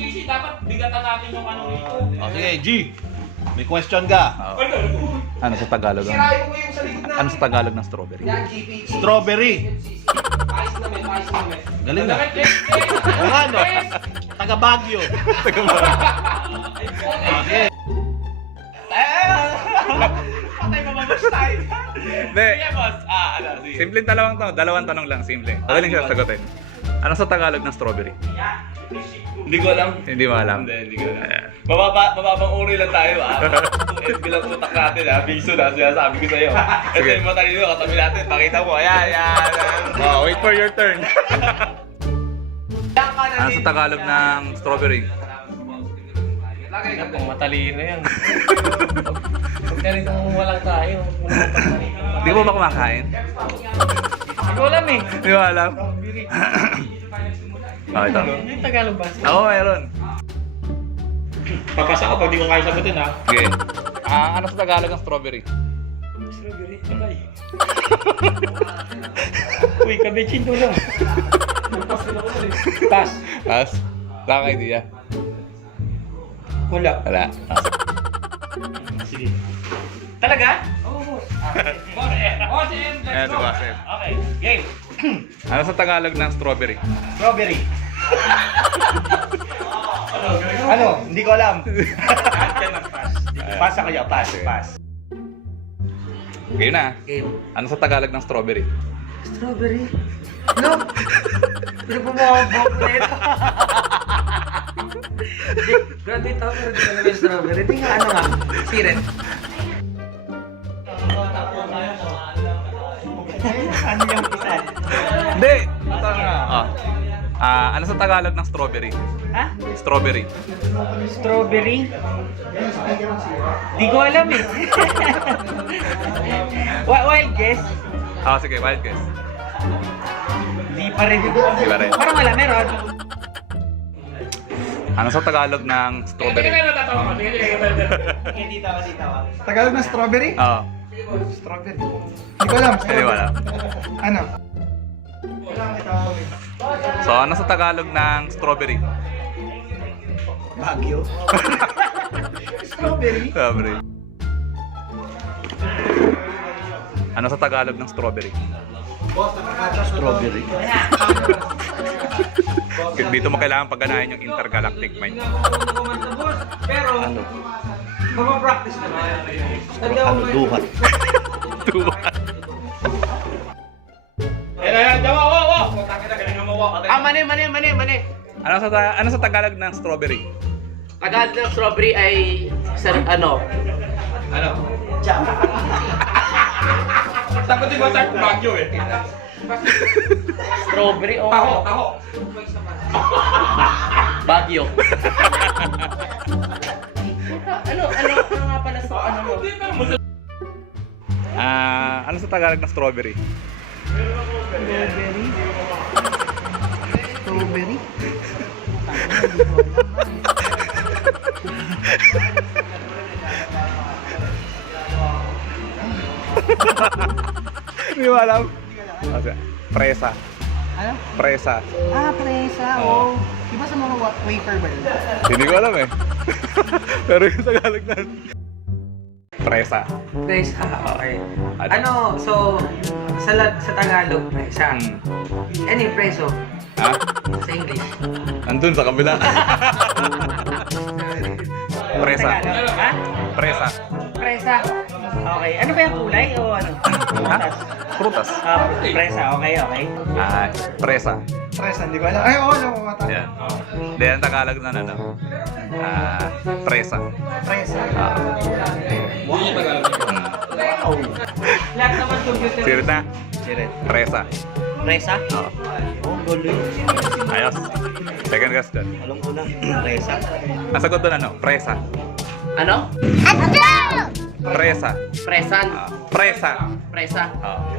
sisi, dapat bigatan natin yung ano nito. Okay, G. May question ka. Ano sa Tagalog? Sirain mo yung sa likod na. Ano sa Tagalog ng strawberry? Yan, GPG. Strawberry. Ayos namin, ayos namin. Galing na. Oo nga, no? Taga Baguio. Okay. Patay mo mabas tayo. Hindi. Kaya boss, ano, sige. Simpleng dalawang tanong lang, simple. Madali siya sagutin. Ano sa Tagalog ng strawberry? Hindi ko alam. Hindi mo alam. Hindi ko alam. Mababang uri lang tayo, FB lang utak natin, Biso na, sinasabi ko sa'yo. Ito yung matalino, katabi natin, pakita mo, ayan. Oh, wait for your turn. Ano sa Tagalog ng strawberry? Kung matalino yan. Huwag ganito walang tayo. Hindi mo ba kumakain? Hindi ko alam eh. Hindi mo alam? Oh, ito. Yung Tagalog ba? Oo, mayroon. Papasa ko pag di ko kaya sagutin ha. Sige. Ano sa Tagalog ng strawberry? Strawberry, sabay. Uy, kabechin to lang. Pass. Pass? Wala kang idea? Wala. Wala. Sige. Talaga? Oo, boss. Boss M, Ayan, let's si go. Boss M. Okay, game. Ano sa Tagalog ng strawberry? Strawberry. Ano? Hindi ko alam. Pass ako yun, pass, pass. Okay na. Game. Ano sa Tagalog ng strawberry? Strawberry? No! Pinagpapabok na ito. Graduate ako pero di ko alam yung strawberry. Di nga ano nga, siret. Ano yung isa? Hindi! Ito nga. Ano sa Tagalog ng strawberry? Ha? Strawberry. Strawberry? Di ko alam eh. Wild guess? Sige, wild guess. Di pa rin. Di pa rin. Parang wala, meron. Ano sa Tagalog ng strawberry? Tagalog na strawberry? Oo. Strawberry. Hindi ko alam. Hindi mo alam. Ano? So, ano sa Tagalog ng strawberry? Baguio. Strawberry? Strawberry. Ano sa Tagalog ng strawberry? Strawberry. Dito mo kailangan pagganahin yung intergalactic mind. Pero, mapapractice naman. Ano, duhat. Tuwa. Mani. Ano sa Tagalog ng strawberry? Tagalog ng strawberry ay, ano? Sagutin mo sa Baguio eh. Strawberry o... Taho. Baguio. Ano nga pala sa ano mo? Ano sa Tagalog ng strawberry? Strawberry? Hindi mo alam? Presa. Ano? Presa. Presa. Oh. Di ba sa mga wafer ba yun? Hindi ko alam eh. Pero yung Tagalog na... Presa. Guys, okay. Ano? So, sa Tagalog, presa. Ano yung preso? Ha? Sa English. Nandun sa kabila. Presa. Tagalog, ha? Presa. Presa. Okay. Ano ba yung kulay o ano? Ha? Prutas. Presa. Okay. Presa. Presa, hindi ko alam. Ay, oo, alam ko mata. Yan. Hindi, ang Tagalog na ano. Presa. Presa. Lahat naman computer. Sirit na? Sirit. Presa. Presa? Oo. Oh, galing. Ayos. Second question. Alam ko na. Presa. Ang sagot doon ano? Presa. Ano? Presa. Presan. Presa. Presa. Oo.